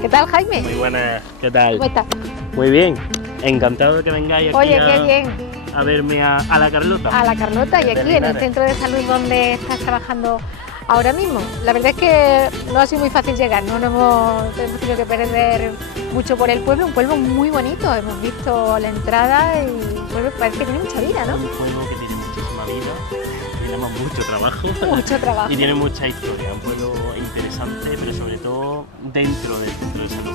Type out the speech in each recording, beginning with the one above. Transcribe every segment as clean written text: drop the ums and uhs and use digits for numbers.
¿Qué tal, Jaime? Muy buenas, ¿qué tal? ¿Cómo estás? Muy bien, encantado de que vengáis aquí Oye, qué bien. a verme a la Carlota. A la Carlota y De aquí en el Linares. centro de salud donde estás trabajando ahora mismo. La verdad es que no ha sido muy fácil llegar, no hemos tenido que perder mucho por el pueblo, un pueblo muy bonito. Hemos visto la entrada y el pueblo parece que tiene mucha vida, ¿no? Un pueblo que tiene muchísima vida, tenemos mucho trabajo. Mucho trabajo. Y tiene mucha historia, un pueblo interesante, pero sobre todo dentro del centro de salud.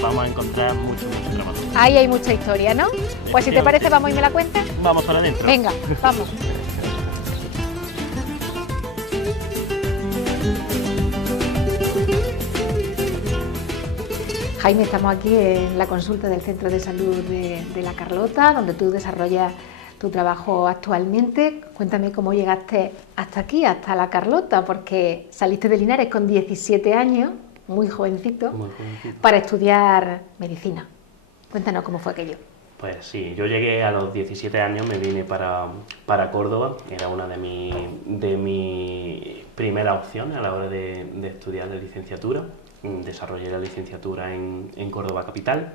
Vamos a encontrar mucho trabajo. Ahí hay mucha historia, ¿no? Pues si te parece, vamos y me la cuentas. Vamos para adentro. Venga, vamos. Jaime, estamos aquí en la consulta del Centro de Salud de la Carlota, donde tú desarrollas tu trabajo actualmente. Cuéntame cómo llegaste hasta aquí, hasta la Carlota, porque saliste de Linares con 17 años, muy jovencito, para estudiar medicina. Cuéntanos cómo fue aquello. Pues sí, yo llegué a los 17 años, me vine para Córdoba, era una de mis primeras opciones a la hora de estudiar la licenciatura. Desarrollé la licenciatura en Córdoba capital.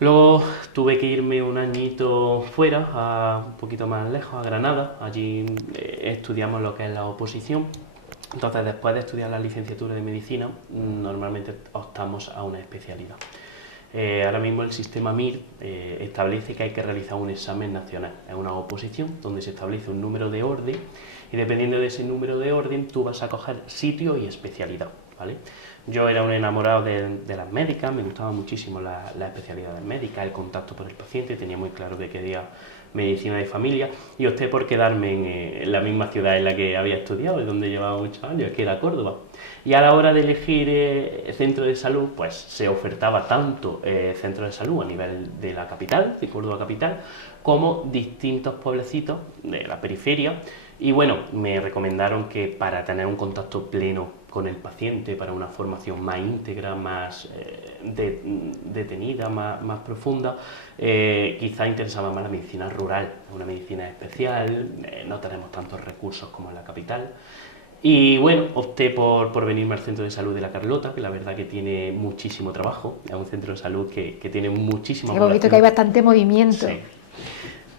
Luego tuve que irme un añito fuera, un poquito más lejos, a Granada. Allí estudiamos lo que es la oposición. Entonces, después de estudiar la licenciatura de medicina, normalmente optamos a una especialidad. Ahora mismo el sistema MIR establece que hay que realizar un examen nacional. Es una oposición donde se establece un número de orden y dependiendo de ese número de orden tú vas a coger sitio y especialidad, ¿vale? Yo era un enamorado de las médicas, me gustaba muchísimo la especialidad de médica, el contacto con el paciente, tenía muy claro que quería medicina de familia y opté por quedarme en la misma ciudad en la que había estudiado y donde llevaba muchos años, que era Córdoba. Y a la hora de elegir centro de salud, pues se ofertaba tanto centro de salud a nivel de la capital, de Córdoba capital, como distintos pueblecitos de la periferia. Y bueno, me recomendaron que para tener un contacto pleno con el paciente, para una formación más íntegra, más detenida, más profunda, quizá interesaba más la medicina rural, una medicina especial, no tenemos tantos recursos como en la capital. Y bueno, opté por venirme al Centro de Salud de la Carlota, que la verdad que tiene muchísimo trabajo, es un centro de salud que tiene muchísima Hemos visto que hay bastante movimiento. Sí,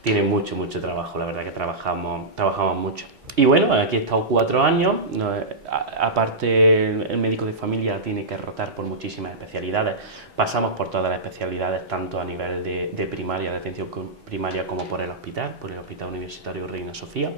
tiene mucho trabajo, la verdad que trabajamos mucho. Y bueno, aquí he estado 4 años, aparte el médico de familia tiene que rotar por muchísimas especialidades, pasamos por todas las especialidades, tanto a nivel de primaria, de atención primaria, como por el Hospital Universitario Reina Sofía.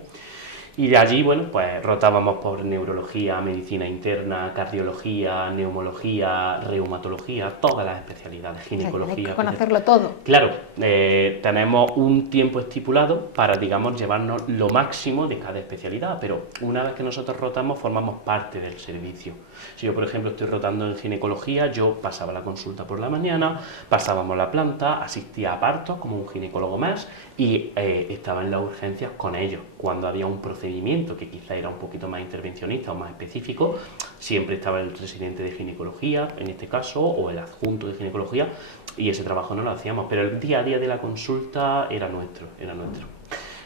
Y de allí, bueno, pues rotábamos por neurología, medicina interna, cardiología, neumología, reumatología, todas las especialidades, ginecología. Tienes que conocerlo todo. Claro, tenemos un tiempo estipulado para, digamos, llevarnos lo máximo de cada especialidad, pero una vez que nosotros rotamos, formamos parte del servicio. Si yo, por ejemplo, estoy rotando en ginecología, yo pasaba la consulta por la mañana, pasábamos la planta, asistía a partos como un ginecólogo más y estaba en las urgencias con ellos. Cuando había un procedimiento que quizá era un poquito más intervencionista o más específico, siempre estaba el residente de ginecología, en este caso, o el adjunto de ginecología, y ese trabajo no lo hacíamos, pero el día a día de la consulta era nuestro.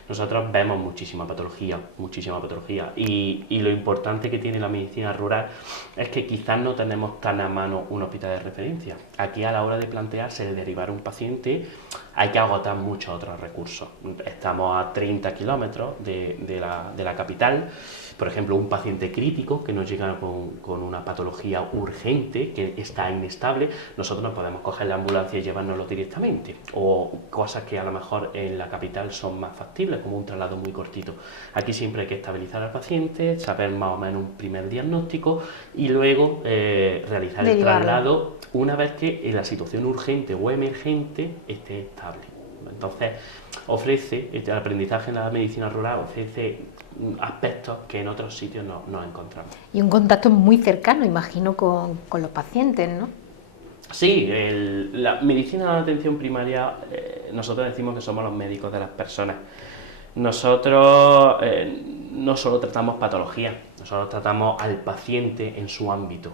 Nosotros vemos muchísima patología, y lo importante que tiene la medicina rural es que quizás no tenemos tan a mano un hospital de referencia. Aquí a la hora de plantearse el derivar a un paciente hay que agotar muchos otros recursos. Estamos a 30 kilómetros de la capital. Por ejemplo, un paciente crítico que nos llega con una patología urgente, que está inestable, nosotros no podemos coger la ambulancia y llevárnoslo directamente, o cosas que a lo mejor en la capital son más factibles, como un traslado muy cortito. Aquí siempre hay que estabilizar al paciente, saber más o menos un primer diagnóstico y luego realizar el traslado una vez que la situación urgente o emergente esté estable. Entonces, ofrece, el aprendizaje en la medicina rural ofrece aspectos que en otros sitios no encontramos. Y un contacto muy cercano, imagino, con los pacientes, ¿no? Sí, la medicina de atención primaria, nosotros decimos que somos los médicos de las personas. Nosotros no solo tratamos patología, nosotros tratamos al paciente en su ámbito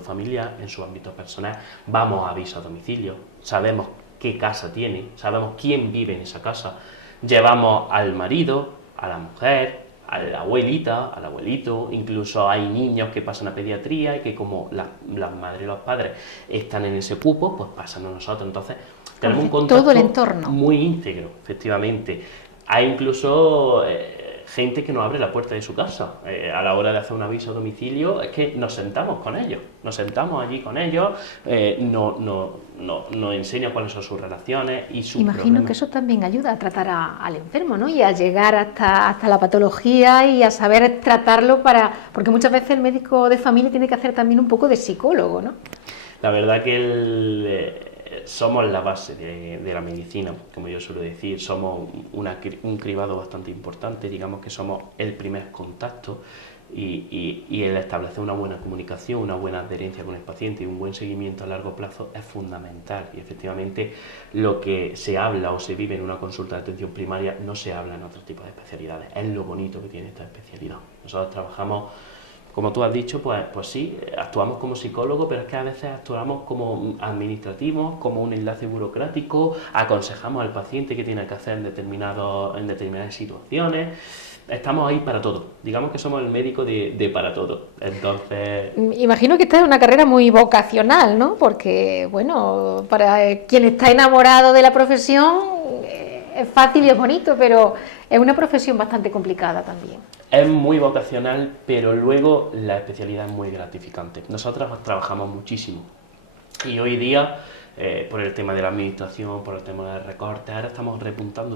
familiar, en su ámbito personal. Vamos a aviso a domicilio, sabemos qué casa tiene, sabemos quién vive en esa casa, llevamos al marido, a la mujer, a la abuelita, al abuelito, incluso hay niños que pasan a pediatría y que como las madres y los padres están en ese cupo, pues pasan a nosotros. Entonces tenemos un contacto todo el entorno muy íntegro, efectivamente. Hay incluso gente que nos abre la puerta de su casa. A la hora de hacer un aviso a domicilio, es que nos sentamos con ellos, nos sentamos allí con ellos, nos enseña cuáles son sus relaciones y sus Imagino problemas. que eso también ayuda a tratar al enfermo, ¿no? Y a llegar hasta la patología y a saber tratarlo porque muchas veces el médico de familia tiene que hacer también un poco de psicólogo, ¿no? La verdad que somos la base de la medicina, como yo suelo decir, somos un cribado bastante importante, digamos que somos el primer contacto y el establecer una buena comunicación, una buena adherencia con el paciente y un buen seguimiento a largo plazo es fundamental. Y efectivamente lo que se habla o se vive en una consulta de atención primaria no se habla en otros tipos de especialidades, es lo bonito que tiene esta especialidad. Nosotros trabajamos, como tú has dicho, pues sí, actuamos como psicólogos, pero es que a veces actuamos como administrativos, como un enlace burocrático, aconsejamos al paciente qué tiene que hacer en determinadas situaciones. Estamos ahí para todo, digamos que somos el médico de para todo. Entonces, imagino que esta es una carrera muy vocacional, ¿no? Porque, bueno, para quien está enamorado de la profesión es fácil y es bonito, pero es una profesión bastante complicada también. es muy vocacional, pero luego la especialidad es muy gratificante. Nosotros trabajamos muchísimo y hoy día, por el tema de la administración, por el tema del recorte, ahora estamos remontando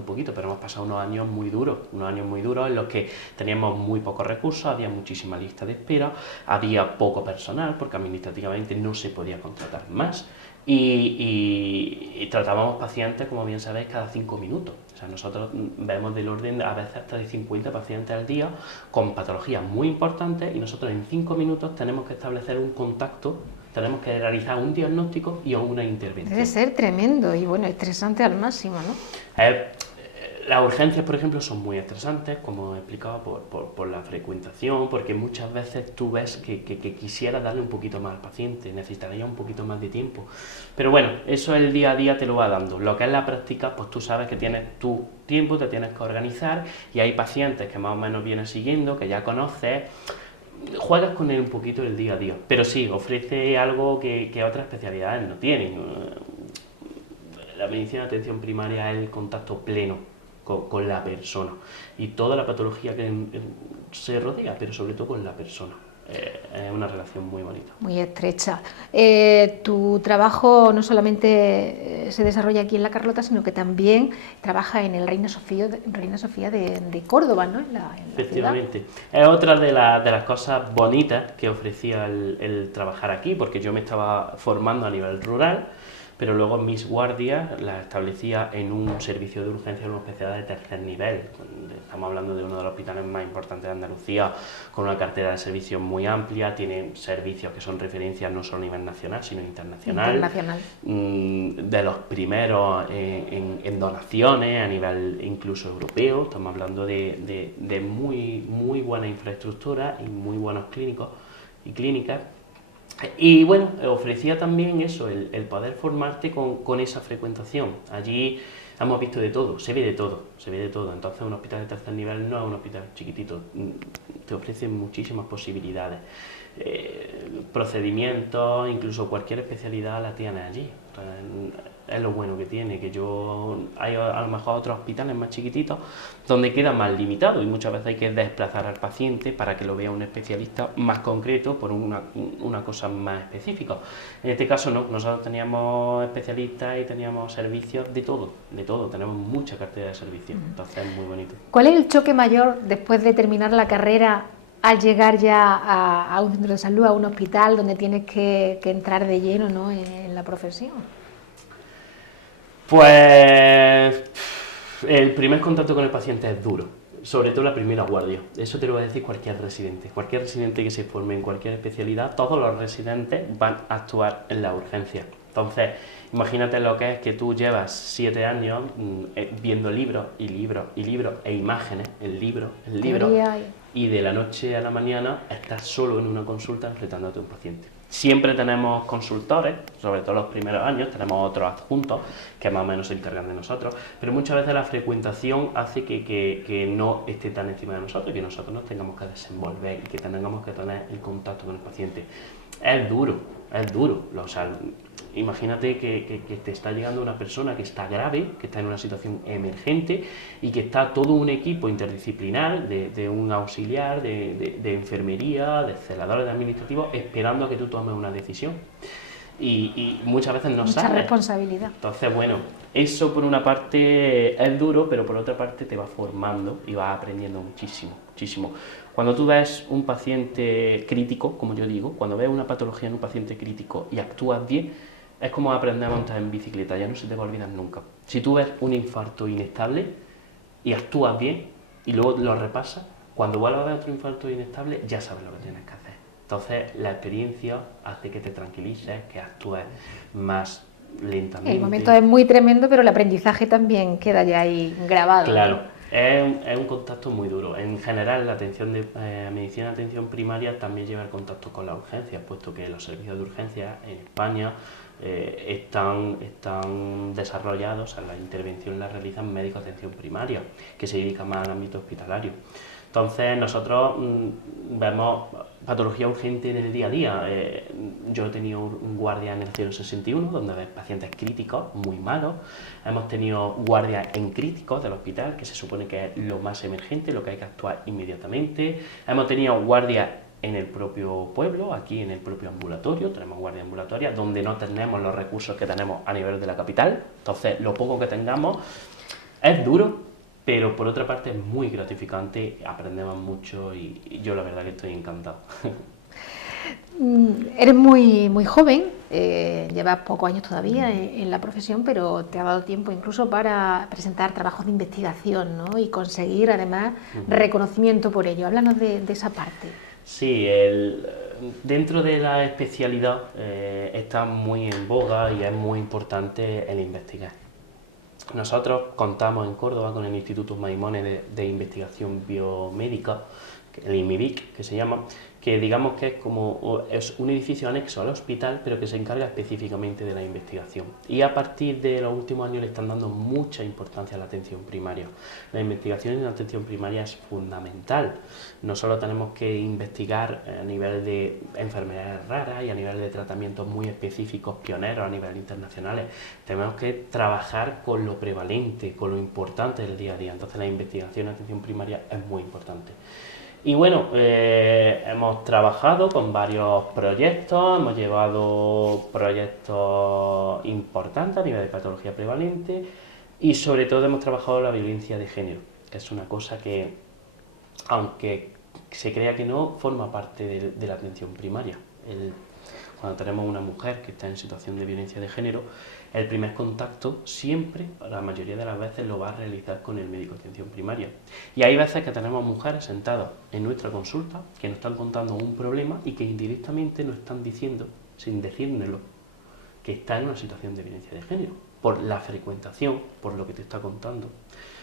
un poquito, pero hemos pasado unos años muy duros en los que teníamos muy pocos recursos, había muchísima lista de espera, había poco personal porque administrativamente no se podía contratar más. Y tratábamos pacientes, como bien sabéis, cada 5 minutos. O sea, nosotros vemos del orden a veces hasta de 50 pacientes al día con patologías muy importantes y nosotros en 5 minutos tenemos que establecer un contacto, tenemos que realizar un diagnóstico y una intervención. Debe ser tremendo y bueno, estresante al máximo, ¿no? Las urgencias, por ejemplo, son muy estresantes, como he explicado, por la frecuentación, porque muchas veces tú ves que quisieras darle un poquito más al paciente, necesitaría un poquito más de tiempo. Pero bueno, eso el día a día te lo va dando. Lo que es la práctica, pues tú sabes que tienes tu tiempo, te tienes que organizar y hay pacientes que más o menos vienes siguiendo, que ya conoces, juegas con él un poquito el día a día. Pero sí, ofrece algo que otras especialidades no tienen. La medicina de atención primaria es el contacto pleno con la persona y toda la patología que se rodea, pero sobre todo con la persona. Es una relación muy bonita. Muy estrecha. Tu trabajo no solamente se desarrolla aquí en La Carlota, sino que también trabaja en el Reina Sofía de Córdoba, ¿no? En la Efectivamente. Ciudad. Es otra de las cosas bonitas que ofrecía el trabajar aquí, porque yo me estaba formando a nivel rural, pero luego mis guardias las establecía en un servicio de urgencia, en una especialidad de tercer nivel. Estamos hablando de uno de los hospitales más importantes de Andalucía, con una cartera de servicios muy amplia, tiene servicios que son referencias no solo a nivel nacional, sino internacional. De los primeros en donaciones a nivel incluso europeo. Estamos hablando de muy buena infraestructura y muy buenos clínicos y clínicas. Y bueno, ofrecía también eso, el poder formarte con esa frecuentación. Allí hemos visto de todo, se ve de todo. Entonces un hospital de tercer nivel no es un hospital chiquitito, te ofrece muchísimas posibilidades. Procedimientos, incluso cualquier especialidad la tienes allí. Es lo bueno que tiene, que hay a lo mejor otros hospitales más chiquititos donde queda más limitado y muchas veces hay que desplazar al paciente para que lo vea un especialista más concreto por una cosa más específica. En este caso no, nosotros teníamos especialistas y teníamos servicios de todo, tenemos mucha cartera de servicios, entonces es muy bonito. ¿Cuál es el choque mayor después de terminar la carrera al llegar ya a un centro de salud, a un hospital donde tienes que entrar de lleno, ¿no?, en la profesión? Pues el primer contacto con el paciente es duro, sobre todo la primera guardia. Eso te lo va a decir cualquier residente que se forme en cualquier especialidad. Todos los residentes van a actuar en la urgencia Entonces, imagínate lo que es que tú llevas 7 años viendo libros y libros y libros e imágenes, el libro, y de la noche a la mañana estás solo en una consulta enfrentándote a un paciente. Siempre tenemos consultores, sobre todo los primeros años, tenemos otros adjuntos que más o menos se encargan de nosotros, pero muchas veces la frecuentación hace que no esté tan encima de nosotros, que nosotros nos tengamos que desenvolver y que tengamos que tener el contacto con el paciente. Es duro, o sea, imagínate que te está llegando una persona que está grave, que está en una situación emergente y que está todo un equipo interdisciplinar de un auxiliar, de enfermería, de celadores, de administrativos, esperando a que tú tomes una decisión. Y muchas veces no sabes. Mucha responsabilidad. Entonces, bueno, eso por una parte es duro, pero por otra parte te va formando y vas aprendiendo muchísimo, muchísimo. Cuando tú ves un paciente crítico, como yo digo, cuando ves una patología en un paciente crítico y actúas bien, es como aprender a montar en bicicleta, ya no se te va a olvidar nunca. Si tú ves un infarto inestable y actúas bien y luego lo repasas, cuando vuelvas a ver otro infarto inestable ya sabes lo que tienes que hacer. Entonces la experiencia hace que te tranquilices, que actúes más lentamente. El momento es muy tremendo, pero el aprendizaje también queda ya ahí grabado. Claro, es un contacto muy duro. En general, la atención de medicina de atención primaria también lleva el contacto con la urgencia, puesto que los servicios de urgencia en España están desarrollados, o sea, la intervención la realizan médicos de atención primaria, que se dedican más al ámbito hospitalario. Entonces nosotros vemos patología urgente en el día a día. Yo he tenido un guardia en el 061, donde ves pacientes críticos muy malos. Hemos tenido guardias en críticos del hospital, que se supone que es lo más emergente, lo que hay que actuar inmediatamente. Hemos tenido guardias en el propio pueblo, aquí en el propio ambulatorio, tenemos guardias ambulatorias, donde no tenemos los recursos que tenemos a nivel de la capital. Entonces, lo poco que tengamos es duro, pero por otra parte es muy gratificante, aprendemos mucho y yo la verdad que estoy encantado. Eres muy, muy joven, llevas pocos años todavía en la profesión, pero te ha dado tiempo incluso para presentar trabajos de investigación, ¿no? Y conseguir además reconocimiento por ello. Háblanos de esa parte. Sí, dentro de la especialidad está muy en boga y es muy importante el investigar. Nosotros contamos en Córdoba con el Instituto Maimónides de Investigación Biomédica, el IMIBIC, que se llama, que digamos que es un edificio anexo al hospital, pero que se encarga específicamente de la investigación. Y a partir de los últimos años le están dando mucha importancia a la atención primaria. La investigación en la atención primaria es fundamental. No solo tenemos que investigar a nivel de enfermedades raras y a nivel de tratamientos muy específicos, pioneros a nivel internacionales, tenemos que trabajar con lo prevalente, con lo importante del día a día. Entonces la investigación en atención primaria es muy importante. Y bueno, hemos trabajado con varios proyectos, hemos llevado proyectos importantes a nivel de patología prevalente y sobre todo hemos trabajado la violencia de género, que es una cosa que, aunque se crea que no, forma parte de la atención primaria. Cuando tenemos una mujer que está en situación de violencia de género, el primer contacto siempre, la mayoría de las veces, lo va a realizar con el médico de atención primaria. Y hay veces que tenemos mujeres sentadas en nuestra consulta que nos están contando un problema y que indirectamente nos están diciendo, sin decírnoslo, que está en una situación de violencia de género, por la frecuentación, por lo que te está contando.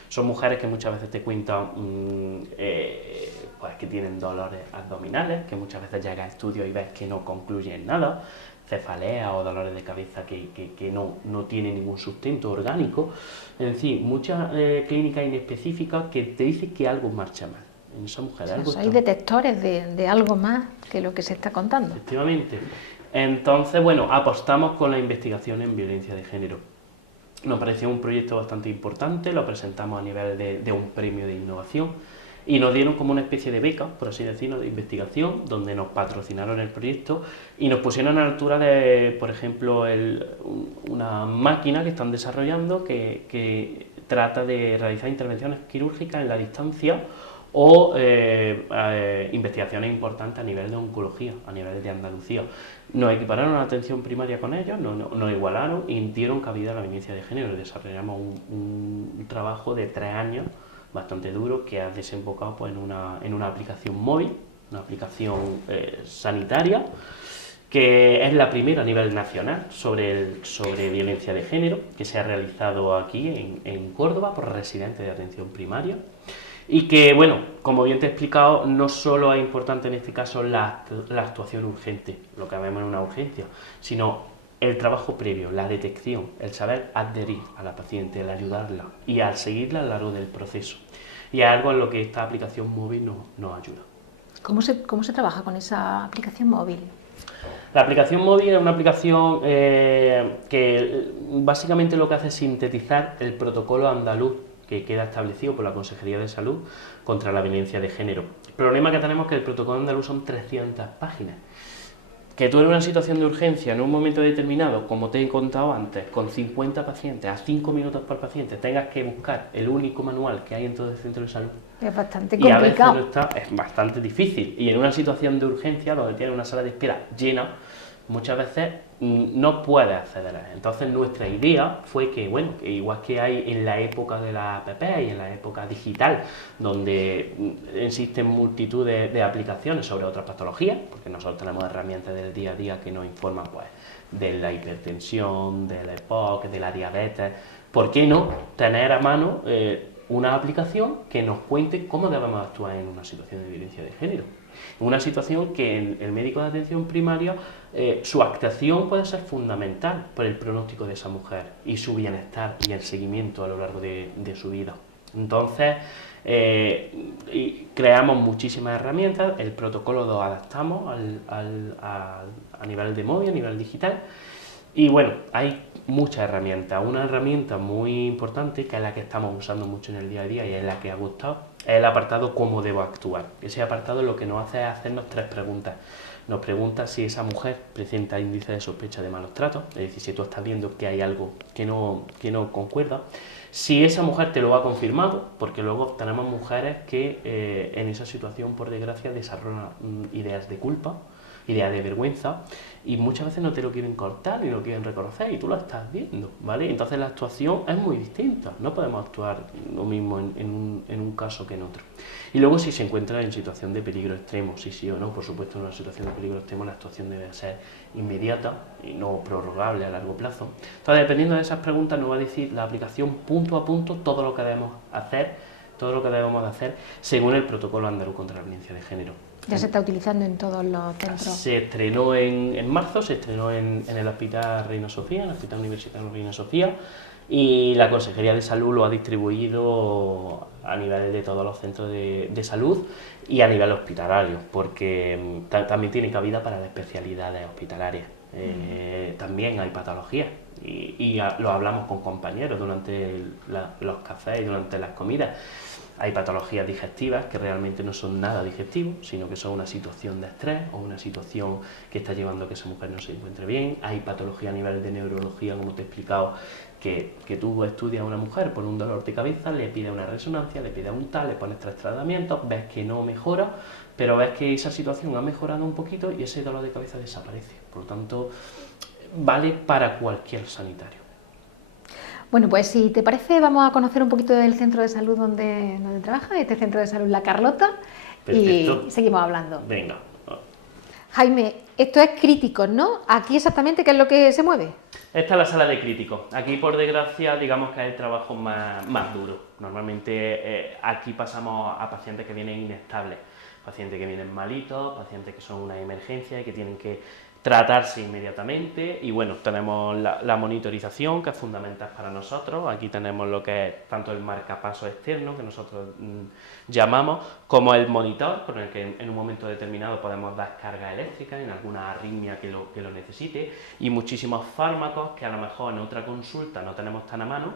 Son mujeres que muchas veces te cuentan pues que tienen dolores abdominales, que muchas veces llegas a estudios y ves que no concluyen nada, cefalea o dolores de cabeza que no tienen ningún sustento orgánico. Es decir, muchas clínicas inespecíficas que te dicen que algo marcha mal en esa mujer. O sea, hay detectores de algo más que lo que se está contando. Efectivamente. Entonces, bueno, apostamos con la investigación en violencia de género. Nos pareció un proyecto bastante importante, lo presentamos a nivel de un premio de innovación y nos dieron como una especie de beca, por así decirlo, de investigación, donde nos patrocinaron el proyecto y nos pusieron a la altura de, por ejemplo, una máquina que están desarrollando que trata de realizar intervenciones quirúrgicas en la distancia o investigaciones importantes a nivel de oncología, a nivel de Andalucía. Nos equipararon a la atención primaria con ellos, nos igualaron y dieron cabida a la violencia de género. Desarrollamos un trabajo de 3 años bastante duro que ha desembocado pues, en una aplicación móvil, una aplicación sanitaria que es la primera a nivel nacional sobre violencia de género, que se ha realizado aquí en Córdoba por residentes de atención primaria. Y que, bueno, como bien te he explicado, no solo es importante en este caso la actuación urgente, lo que vemos en una urgencia, sino el trabajo previo, la detección, el saber adherir a la paciente, el ayudarla y al seguirla a lo largo del proceso. Y es algo en lo que esta aplicación móvil nos ayuda. ¿Cómo se trabaja con esa aplicación móvil? La aplicación móvil es una aplicación que básicamente lo que hace es sintetizar el protocolo andaluz que queda establecido por la Consejería de Salud contra la violencia de género. El problema que tenemos es que el protocolo andaluz son 300 páginas. Que tú en una situación de urgencia, en un momento determinado, como te he contado antes, con 50 pacientes, a 5 minutos por paciente, tengas que buscar el único manual que hay en todo el centro de salud. Es bastante complicado. Y a veces es bastante difícil. Y en una situación de urgencia, donde tienes una sala de espera llena, muchas veces no puedes acceder a él. Entonces nuestra idea fue que, bueno, que igual que hay en la época de la app y en la época digital, donde existen multitud de aplicaciones sobre otras patologías, porque nosotros tenemos herramientas del día a día que nos informan pues, de la hipertensión, del EPOC, de la diabetes, ¿por qué no tener a mano una aplicación que nos cuente cómo debemos actuar en una situación de violencia de género? Una situación que en el médico de atención primaria su actuación puede ser fundamental por el pronóstico de esa mujer y su bienestar y el seguimiento a lo largo de su vida. Entonces, creamos muchísimas herramientas, el protocolo lo adaptamos a nivel de móvil, a nivel digital, y bueno, hay muchas herramientas. Una herramienta muy importante, que es la que estamos usando mucho en el día a día y es la que ha gustado, es el apartado ¿cómo debo actuar? Ese apartado lo que nos hace es hacernos 3 preguntas. Nos pregunta si esa mujer presenta índice de sospecha de malos tratos, es decir, si tú estás viendo que hay algo que no concuerda. Si esa mujer te lo ha confirmado, porque luego tenemos mujeres que en esa situación, por desgracia, desarrollan ideas de culpa, ideas de vergüenza, y muchas veces no te lo quieren cortar ni lo quieren reconocer y tú lo estás viendo, ¿vale? Entonces la actuación es muy distinta, no podemos actuar lo mismo en un caso que en otro. Y luego si se encuentra en situación de peligro extremo, si sí o no, por supuesto en una situación de peligro extremo la actuación debe ser inmediata y no prorrogable a largo plazo. Entonces dependiendo de esas preguntas nos va a decir la aplicación punto a punto todo lo que debemos hacer, según el protocolo andaluz contra la violencia de género. Ya se está utilizando en todos los centros. Se estrenó en marzo, se estrenó en el Hospital Reina Sofía, en el Hospital Universitario Reina Sofía, y la Consejería de Salud lo ha distribuido a nivel de todos los centros de salud y a nivel hospitalario, porque también tiene cabida para las especialidades hospitalarias. También hay patologías y lo hablamos con compañeros durante los cafés y durante las comidas. Hay patologías digestivas que realmente no son nada digestivos, sino que son una situación de estrés o una situación que está llevando a que esa mujer no se encuentre bien. Hay patología a nivel de neurología, como te he explicado, que tú estudias a una mujer por un dolor de cabeza, le pides una resonancia, le pides un TAC, le pones 3 tratamientos, ves que no mejora, pero ves que esa situación ha mejorado un poquito y ese dolor de cabeza desaparece. Por lo tanto, vale para cualquier sanitario. Bueno, pues si te parece, vamos a conocer un poquito del centro de salud donde trabaja, este centro de salud La Carlota. Perfecto. Y seguimos hablando. Venga. Jaime, esto es críticos, ¿no? Aquí exactamente, ¿qué es lo que se mueve? Esta es la sala de críticos. Aquí, por desgracia, digamos que es el trabajo más duro. Normalmente aquí pasamos a pacientes que vienen inestables, pacientes que vienen malitos, pacientes que son una emergencia y que tienen que tratarse inmediatamente. Y bueno, tenemos la monitorización, que es fundamental para nosotros. Aquí tenemos lo que es tanto el marcapaso externo, que nosotros llamamos, como el monitor, con el que en un momento determinado podemos dar carga eléctrica en alguna arritmia que lo necesite, y muchísimos fármacos que a lo mejor en otra consulta no tenemos tan a mano,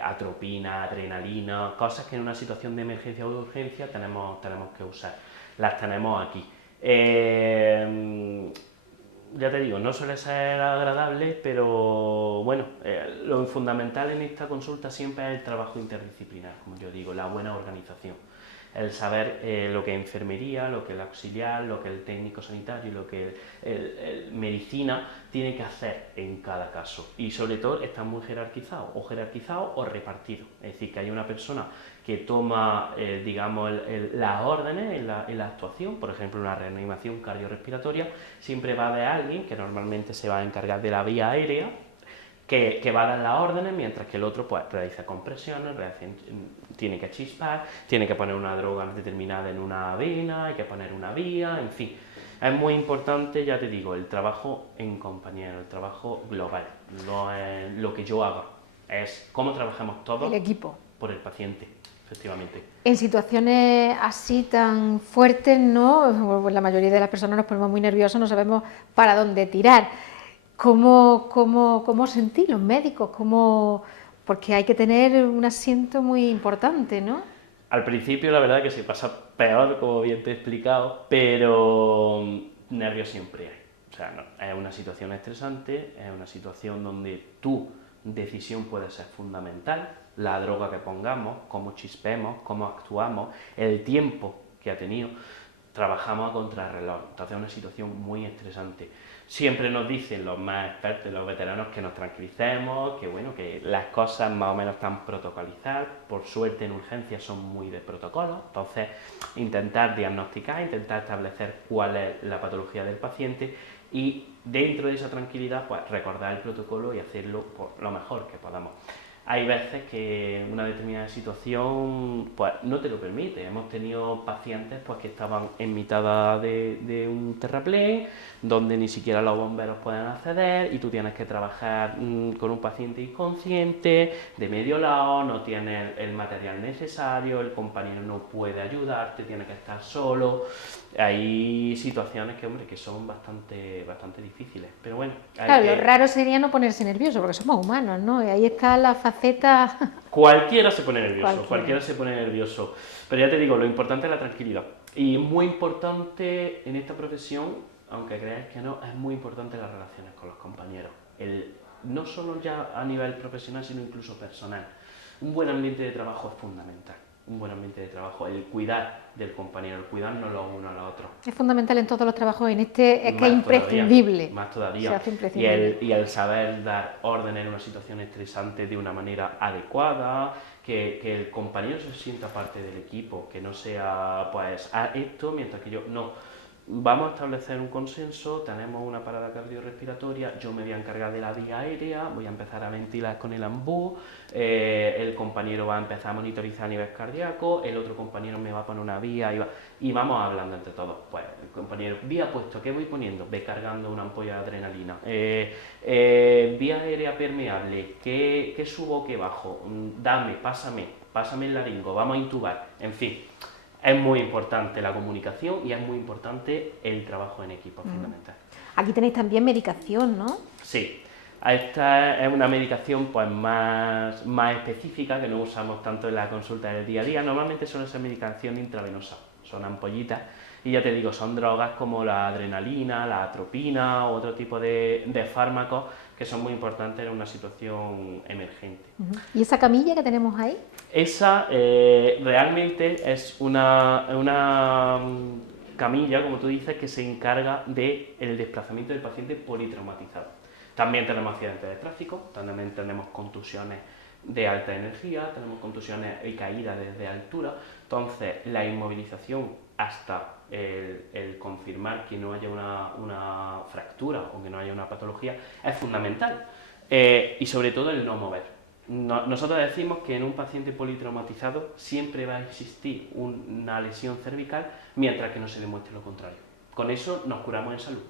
atropina, adrenalina, cosas que en una situación de emergencia o de urgencia tenemos que usar. Las tenemos aquí. Ya te digo, no suele ser agradable, pero bueno, lo fundamental en esta consulta siempre es el trabajo interdisciplinar, como yo digo, la buena organización. el saber lo que es enfermería, lo que es el auxiliar, lo que es el técnico sanitario, lo que el medicina tiene que hacer en cada caso. Y sobre todo están muy jerarquizados o repartidos. Es decir, que hay una persona que toma, digamos, las órdenes en la actuación, por ejemplo, una reanimación cardiorrespiratoria, siempre va a haber alguien que normalmente se va a encargar de la vía aérea, que va a dar las órdenes, mientras que el otro pues realiza compresiones, tiene que chispar, tiene que poner una droga determinada en una vena, hay que poner una vía, en fin. Es muy importante, ya te digo, el trabajo en compañero, el trabajo global. No es lo que yo haga, es cómo trabajamos todos el equipo por el paciente, efectivamente. En situaciones así tan fuertes, ¿no? Pues la mayoría de las personas nos ponemos muy nerviosos, no sabemos para dónde tirar. ¿Cómo sentís los médicos? Porque hay que tener un asiento muy importante, ¿no? Al principio la verdad que se pasa peor, como bien te he explicado, pero nervios siempre hay. O sea, no, es una situación estresante, es una situación donde tu decisión puede ser fundamental, la droga que pongamos, cómo chispemos, cómo actuamos, el tiempo que ha tenido. Trabajamos a contrarreloj, entonces es una situación muy estresante. Siempre nos dicen los más expertos, los veteranos, que nos tranquilicemos, que bueno, que las cosas más o menos están protocolizadas, por suerte en urgencias son muy de protocolo, entonces intentar diagnosticar, intentar establecer cuál es la patología del paciente y dentro de esa tranquilidad pues recordar el protocolo y hacerlo por lo mejor que podamos. Hay veces que una determinada situación pues no te lo permite. Hemos tenido pacientes pues que estaban en mitad de un terraplén donde ni siquiera los bomberos pueden acceder y tú tienes que trabajar con un paciente inconsciente, de medio lado, no tienes el material necesario, el compañero no puede ayudarte, tiene que estar solo. Hay situaciones que, hombre, que son bastante difíciles, pero bueno. Claro, lo raro sería no ponerse nervioso, porque somos humanos, ¿no? Y ahí está la faceta... Cualquiera se pone nervioso, cualquiera se pone nervioso, pero ya te digo, lo importante es la tranquilidad. Y muy importante en esta profesión, aunque creáis que no, es muy importante las relaciones con los compañeros. No solo ya a nivel profesional, sino incluso personal. Un buen ambiente de trabajo es fundamental. Un buen ambiente de trabajo, el cuidar del compañero, el cuidarnos los unos a los otros. Es fundamental en todos los trabajos, en este es que es imprescindible. Más todavía. Se hace imprescindible. Y el saber dar órdenes en una situación estresante de una manera adecuada, que el compañero se sienta parte del equipo, que no sea, pues, esto mientras que yo... No. Vamos a establecer un consenso, tenemos una parada cardiorrespiratoria, yo me voy a encargar de la vía aérea, voy a empezar a ventilar con el ambú, el compañero va a empezar a monitorizar a nivel cardíaco, el otro compañero me va a poner una vía y vamos hablando entre todos. Pues el compañero, vía puesto, ¿qué voy poniendo? Ve cargando una ampolla de adrenalina. Vía aérea permeable, ¿qué subo, qué bajo? Dame, pásame el laringo, vamos a intubar, en fin. Es muy importante la comunicación y es muy importante el trabajo en equipo, fundamental. Aquí tenéis también medicación, ¿no? Sí, esta es una medicación pues más específica que no usamos tanto en la consulta del día a día. Normalmente suele ser medicación intravenosa, son ampollitas y ya te digo, son drogas como la adrenalina, la atropina u otro tipo de fármacos que son muy importantes en una situación emergente. ¿Y esa camilla que tenemos ahí? Esa realmente es una camilla, como tú dices, que se encarga del desplazamiento del paciente politraumatizado. También tenemos accidentes de tráfico, también tenemos contusiones de alta energía, tenemos contusiones y caídas desde altura. Entonces, la inmovilización hasta el confirmar que no haya una fractura o que no haya una patología es fundamental. Y sobre todo el no mover. Nosotros decimos que en un paciente politraumatizado siempre va a existir una lesión cervical mientras que no se demuestre lo contrario. Con eso nos curamos en salud.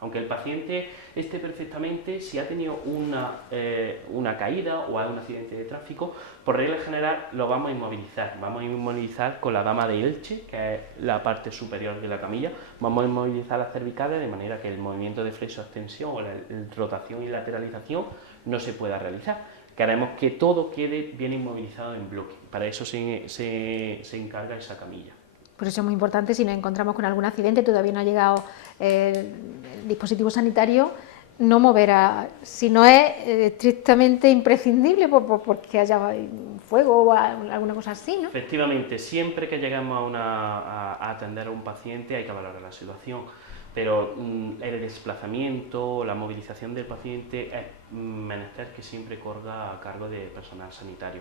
Aunque el paciente esté perfectamente, si ha tenido una caída o un accidente de tráfico, por regla general lo vamos a inmovilizar. Vamos a inmovilizar con la dama de Elche, que es la parte superior de la camilla. Vamos a inmovilizar las cervicales de manera que el movimiento de flexo-extensión o la rotación y lateralización no se pueda realizar. Queremos que todo quede bien inmovilizado en bloque. Para eso se encarga esa camilla. Por eso es muy importante, si nos encontramos con algún accidente, todavía no ha llegado el dispositivo sanitario, no mover si no es estrictamente imprescindible porque haya fuego o alguna cosa así, ¿no? Efectivamente, siempre que llegamos a atender a un paciente hay que valorar la situación, pero el desplazamiento, la movilización del paciente es menester que siempre corra a cargo de personal sanitario.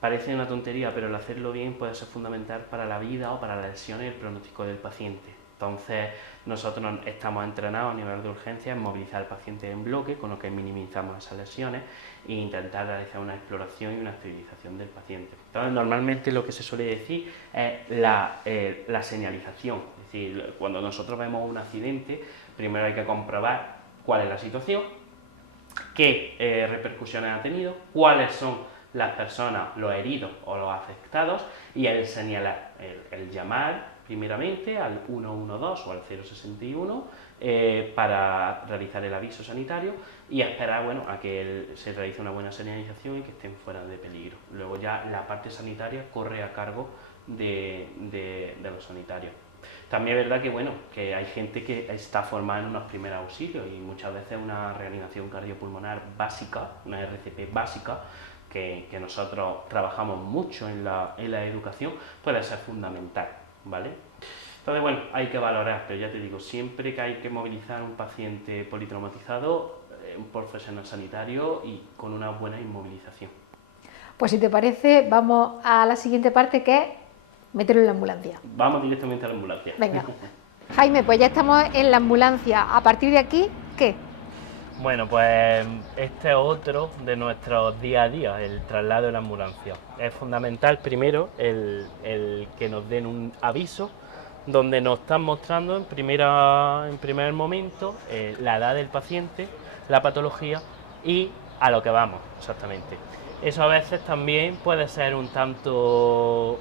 Parece una tontería, pero el hacerlo bien puede ser fundamental para la vida o para las lesiones y el pronóstico del paciente. Entonces, nosotros estamos entrenados a nivel de urgencia en movilizar al paciente en bloque, con lo que minimizamos esas lesiones e intentar realizar una exploración y una estabilización del paciente. Entonces, normalmente lo que se suele decir es la señalización. Es decir, cuando nosotros vemos un accidente, primero hay que comprobar cuál es la situación, qué repercusiones ha tenido, cuáles son las personas, los heridos o los afectados, y el señalar, el llamar primeramente al 112 o al 061 para realizar el aviso sanitario y esperar a que se realice una buena señalización y que estén fuera de peligro. Luego ya la parte sanitaria corre a cargo de los sanitarios. También es verdad que hay gente que está formada en unos primeros auxilios y muchas veces una reanimación cardiopulmonar básica, una RCP básica, que nosotros trabajamos mucho en la educación, puede ser fundamental, ¿vale? Entonces, hay que valorar, pero ya te digo, siempre que hay que movilizar a un paciente politraumatizado, un profesional sanitario y con una buena inmovilización. Pues si te parece, vamos a la siguiente parte, que es meterlo en la ambulancia. Vamos directamente a la ambulancia. Venga. Jaime, pues ya estamos en la ambulancia. A partir de aquí, ¿qué? Bueno, pues este es otro de nuestros día a día, el traslado de la ambulancia. Es fundamental primero el que nos den un aviso donde nos están mostrando en primer momento la edad del paciente, la patología y a lo que vamos exactamente. Eso a veces también puede ser un tanto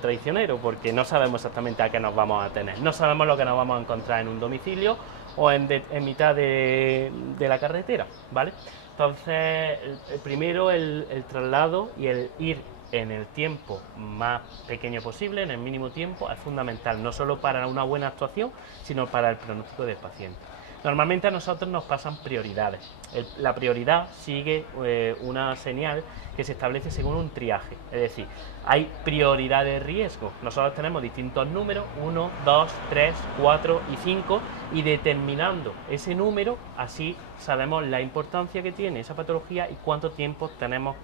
traicionero, porque no sabemos exactamente a qué nos vamos a tener, no sabemos lo que nos vamos a encontrar en un domicilio o en mitad de la carretera, ¿vale? Entonces, primero el traslado y el ir en el tiempo más pequeño posible, en el mínimo tiempo, es fundamental, no solo para una buena actuación, sino para el pronóstico del paciente. Normalmente a nosotros nos pasan prioridades. La prioridad sigue una señal que se establece según un triaje, es decir, hay prioridad de riesgo. Nosotros tenemos distintos números, 1, 2, 3, 4 y 5, y determinando ese número, así sabemos la importancia que tiene esa patología y cuánto tiempo tenemos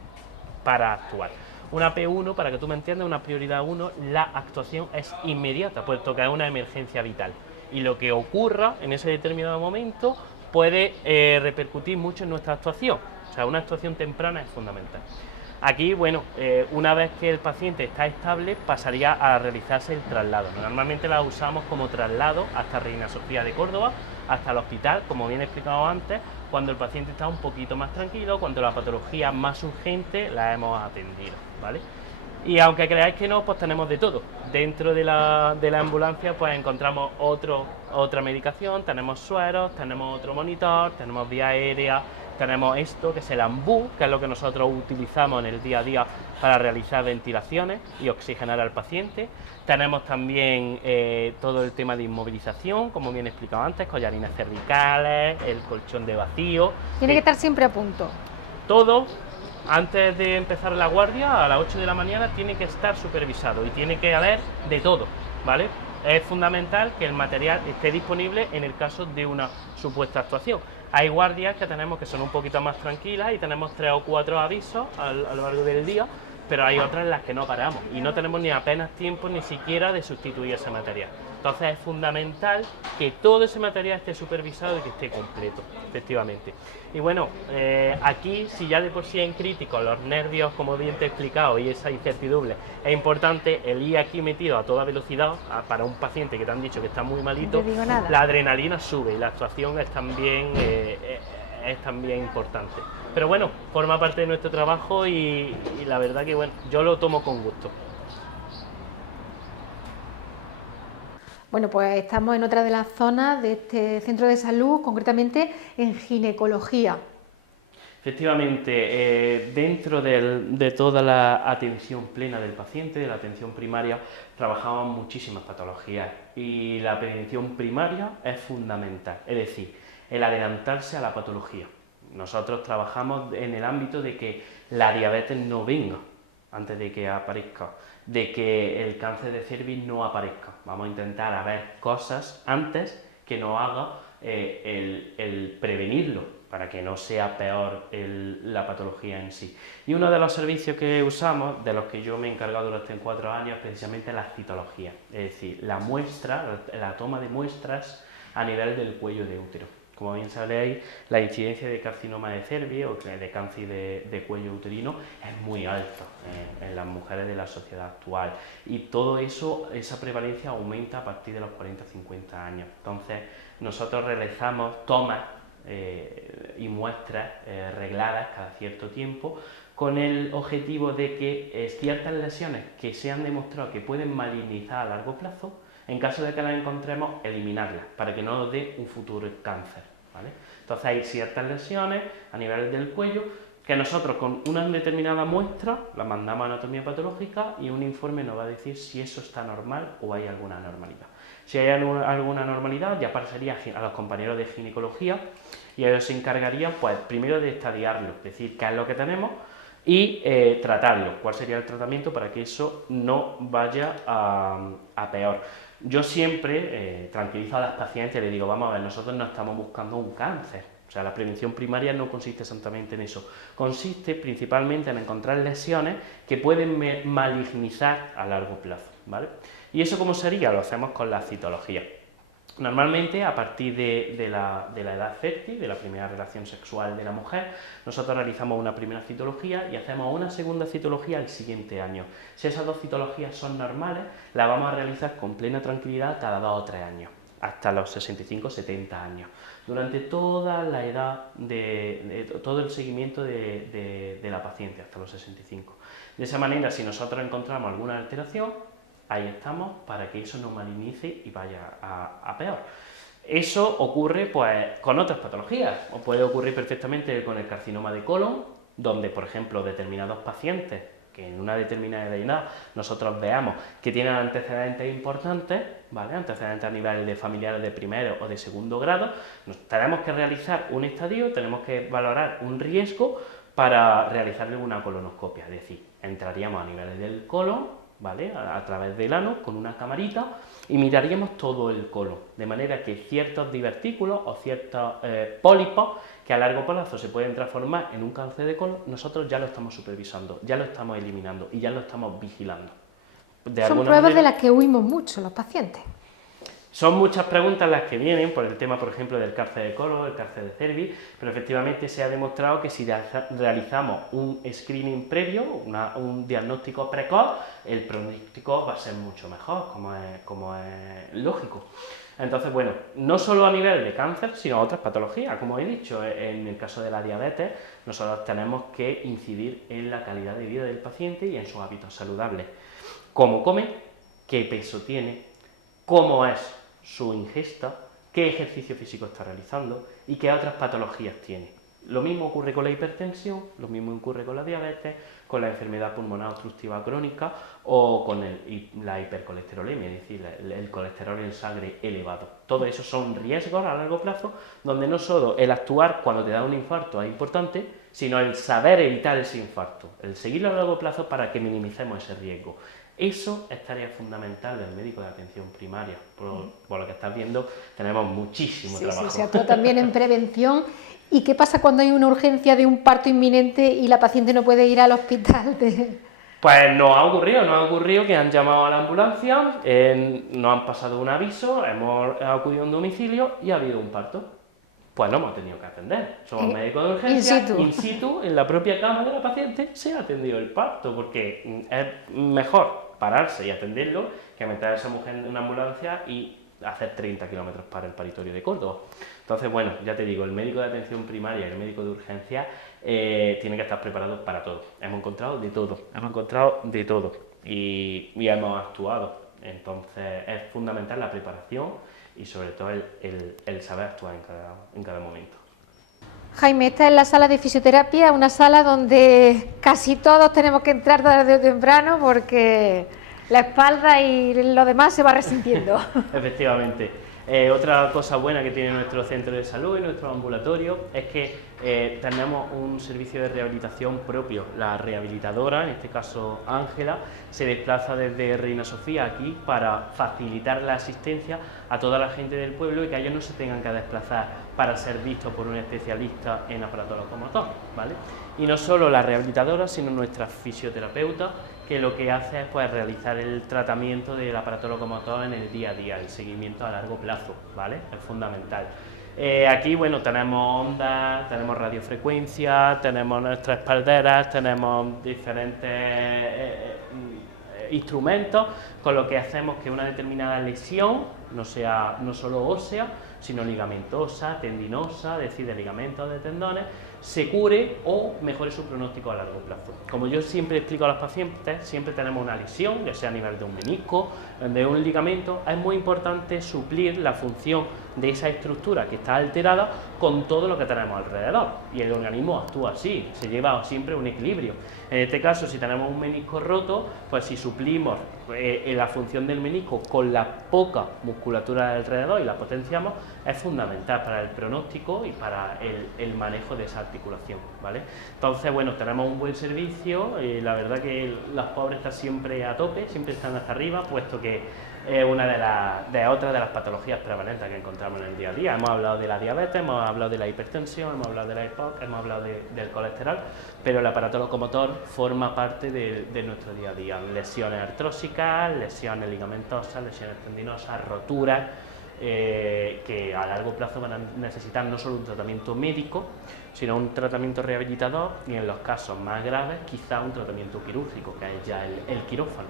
para actuar. Una P1, para que tú me entiendas, una prioridad 1, la actuación es inmediata, puesto que es una emergencia vital. Y lo que ocurra en ese determinado momento puede repercutir mucho en nuestra actuación. O sea, una actuación temprana es fundamental. Aquí, una vez que el paciente está estable, pasaría a realizarse el traslado. Normalmente la usamos como traslado hasta Reina Sofía de Córdoba, hasta el hospital, como bien he explicado antes, cuando el paciente está un poquito más tranquilo, cuando la patología más urgente la hemos atendido, ¿vale? Y aunque creáis que no, pues tenemos de todo. Dentro de la ambulancia pues encontramos otra medicación, tenemos sueros, tenemos otro monitor, tenemos vía aérea, tenemos esto que es el AMBU, que es lo que nosotros utilizamos en el día a día para realizar ventilaciones y oxigenar al paciente. Tenemos también todo el tema de inmovilización, como bien he explicado antes, collarines cervicales, el colchón de vacío. Tiene que estar siempre a punto. Todo. Antes de empezar la guardia, a las 8 de la mañana, tiene que estar supervisado y tiene que haber de todo, ¿vale? Es fundamental que el material esté disponible en el caso de una supuesta actuación. Hay guardias que tenemos que son un poquito más tranquilas y tenemos 3 o 4 avisos a lo largo del día, pero hay otras en las que no paramos y no tenemos ni apenas tiempo ni siquiera de sustituir ese material. Entonces es fundamental que todo ese material esté supervisado y que esté completo, efectivamente. Y aquí, si ya de por sí en crítico los nervios, como bien te he explicado, y esa incertidumbre, es importante el ir aquí metido a toda velocidad para un paciente que te han dicho que está muy malito, la adrenalina sube y la actuación es también importante. Pero forma parte de nuestro trabajo y la verdad que yo lo tomo con gusto. Bueno, pues estamos en otra de las zonas de este centro de salud, concretamente en ginecología. Efectivamente, dentro de toda la atención plena del paciente, de la atención primaria, trabajamos muchísimas patologías y la prevención primaria es fundamental. Es decir, el adelantarse a la patología. Nosotros trabajamos en el ámbito de que la diabetes no venga antes de que aparezca, de que el cáncer de cervix no aparezca. Vamos a intentar ver cosas antes que nos haga el prevenirlo, para que no sea peor la patología en sí. Y uno de los servicios que usamos, de los que yo me he encargado durante 4 años, es precisamente la citología, es decir, la muestra, la toma de muestras a nivel del cuello de útero. Como bien sabéis, la incidencia de carcinoma de cervix o de cáncer de cuello uterino es muy alta en las mujeres de la sociedad actual, y todo eso, esa prevalencia aumenta a partir de los 40-50 años. Entonces, nosotros realizamos tomas y muestras regladas cada cierto tiempo, con el objetivo de que ciertas lesiones que se han demostrado que pueden malignizar a largo plazo, en caso de que las encontremos, eliminarlas, para que no nos dé un futuro cáncer, ¿vale? Entonces hay ciertas lesiones a nivel del cuello que nosotros con una determinada muestra la mandamos a anatomía patológica y un informe nos va a decir si eso está normal o hay alguna anormalidad. Si hay alguna anormalidad, ya pasaría a los compañeros de ginecología y ellos se encargarían, pues, primero de estadiarlo, es decir, qué es lo que tenemos y tratarlo, cuál sería el tratamiento para que eso no vaya a peor. Yo siempre tranquilizo a las pacientes y les digo, vamos a ver, nosotros no estamos buscando un cáncer. O sea, la prevención primaria no consiste exactamente en eso, consiste principalmente en encontrar lesiones que pueden malignizar a largo plazo, ¿vale? ¿Y eso cómo sería? Lo hacemos con la citología. Normalmente, a partir de la edad fértil, de la primera relación sexual de la mujer, nosotros realizamos una primera citología y hacemos una segunda citología el siguiente año. Si esas dos citologías son normales, las vamos a realizar con plena tranquilidad cada 2 o 3 años, hasta los 65-70 años, durante toda la edad, todo el seguimiento de la paciente, hasta los 65. De esa manera, si nosotros encontramos alguna alteración, ahí estamos para que eso no malignice y vaya a peor. Eso ocurre, pues, con otras patologías, o puede ocurrir perfectamente con el carcinoma de colon, donde, por ejemplo, determinados pacientes que en una determinada edad nosotros veamos que tienen antecedentes importantes, ¿vale? Antecedentes a nivel de familiares de primero o de segundo grado, tenemos que realizar un estadio, tenemos que valorar un riesgo para realizarle una colonoscopia, es decir, entraríamos a nivel del colon, ¿vale? A través del ano, con una camarita, y miraríamos todo el colon, de manera que ciertos divertículos o ciertos pólipos que a largo plazo se pueden transformar en un cáncer de colon, nosotros ya lo estamos supervisando, ya lo estamos eliminando y ya lo estamos vigilando. Son pruebas de las que huimos mucho los pacientes. Son muchas preguntas las que vienen por el tema, por ejemplo, del cáncer de colon, el cáncer de cervix, pero efectivamente se ha demostrado que si realizamos un screening previo, un diagnóstico precoz, el pronóstico va a ser mucho mejor, como es lógico. Entonces, bueno, no solo a nivel de cáncer, sino otras patologías, como he dicho, en el caso de la diabetes, nosotros tenemos que incidir en la calidad de vida del paciente y en sus hábitos saludables. Cómo come, qué peso tiene, cómo es su ingesta, qué ejercicio físico está realizando y qué otras patologías tiene. Lo mismo ocurre con la hipertensión, lo mismo ocurre con la diabetes, con la enfermedad pulmonar obstructiva crónica o con la hipercolesterolemia, es decir, el colesterol en sangre elevado. Todo eso son riesgos a largo plazo, donde no solo el actuar cuando te da un infarto es importante, sino el saber evitar ese infarto, el seguirlo a largo plazo para que minimicemos ese riesgo. Eso es tarea fundamental del médico de atención primaria. Por lo que estás viendo, tenemos muchísimo trabajo. Sí, se actúa también en prevención. ¿Y qué pasa cuando hay una urgencia de un parto inminente y la paciente no puede ir al hospital? Pues nos ha ocurrido que han llamado a la ambulancia, nos han pasado un aviso, hemos acudido a un domicilio y ha habido un parto. Pues no hemos tenido que atender. Somos médicos de urgencia, in situ, en la propia cama de la paciente se ha atendido el parto, porque es mejor pararse y atenderlo que meter a esa mujer en una ambulancia y hacer 30 kilómetros para el paritorio de Córdoba. Entonces, bueno, ya te digo, el médico de atención primaria y el médico de urgencia tienen que estar preparados para todo. Hemos encontrado de todo y hemos actuado. Entonces, es fundamental la preparación y sobre todo el saber actuar en cada momento. Jaime, esta es la sala de fisioterapia, una sala donde casi todos tenemos que entrar tarde o temprano porque la espalda y lo demás se va resintiendo. Efectivamente. Otra cosa buena que tiene nuestro centro de salud y nuestro ambulatorio es que tenemos un servicio de rehabilitación propio. La rehabilitadora, en este caso Ángela, se desplaza desde Reina Sofía aquí para facilitar la asistencia a toda la gente del pueblo y que ellos no se tengan que desplazar para ser vistos por un especialista en aparato locomotor, ¿vale? Y no solo la rehabilitadora, sino nuestra fisioterapeuta, que lo que hace es pues, realizar el tratamiento del aparato locomotor en el día a día, el seguimiento a largo plazo, ¿vale? Es fundamental. Aquí, bueno, tenemos ondas, tenemos radiofrecuencia, tenemos nuestras espalderas, tenemos diferentes instrumentos con lo que hacemos que una determinada lesión no sea no solo ósea, sino ligamentosa, tendinosa, es decir, de ligamentos, de tendones, se cure o mejore su pronóstico a largo plazo. Como yo siempre explico a los pacientes, siempre tenemos una lesión, ya sea a nivel de un menisco, de un ligamento, es muy importante suplir la función de esa estructura que está alterada con todo lo que tenemos alrededor, y el organismo actúa así, se lleva siempre un equilibrio. En este caso, si tenemos un menisco roto, pues si suplimos la función del menisco con la poca musculatura de alrededor y la potenciamos, es fundamental para el pronóstico y para el manejo de esa articulación, ¿vale? Entonces, bueno, tenemos un buen servicio y la verdad que los pobres están siempre a tope, siempre están hasta arriba, puesto que es una de otras de las patologías prevalentes que encontramos en el día a día. Hemos hablado de la diabetes, hemos hablado de la hipertensión, hemos hablado de la EPOC, hemos hablado del colesterol, pero el aparato locomotor forma parte de nuestro día a día. Lesiones artrósicas, lesiones ligamentosas, lesiones tendinosas, roturas, que a largo plazo van a necesitar no solo un tratamiento médico, sino un tratamiento rehabilitador y en los casos más graves quizá un tratamiento quirúrgico, que es ya el quirófano.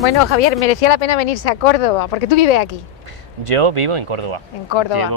Bueno, Javier, merecía la pena venirse a Córdoba, porque tú vives aquí. Yo vivo en Córdoba. En Córdoba.